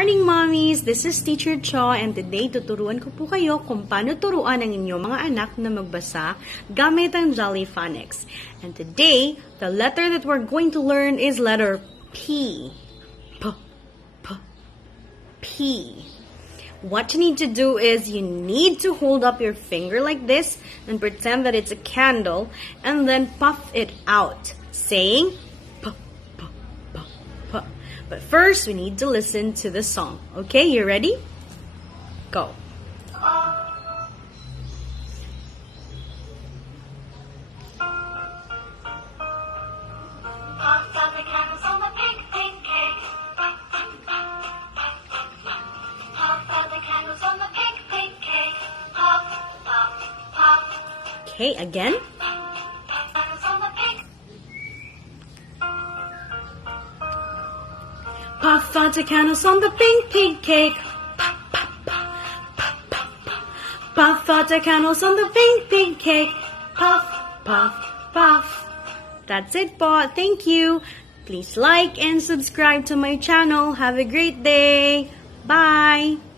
morning, mommies! This is Teacher Cho, and today tuturuan ko po kayo kung paano turuan ang inyong mga anak na magbasa gamit ang Jolly Phonics. And today, the letter that we're going to learn is letter P. P. What you need to do is you need to hold up your finger like this and pretend that it's a candle and then puff it out, saying P. But first, we need to listen to the song. Okay, you ready? Go. Okay, again. Puff out the candles on the pink, pink cake. Puff, puff, puff, puff, puff, puff. Puff out the candles on the pink, pink cake. Puff, puff, puff. That's it po. Thank you. Please like and subscribe to my channel. Have a great day. Bye.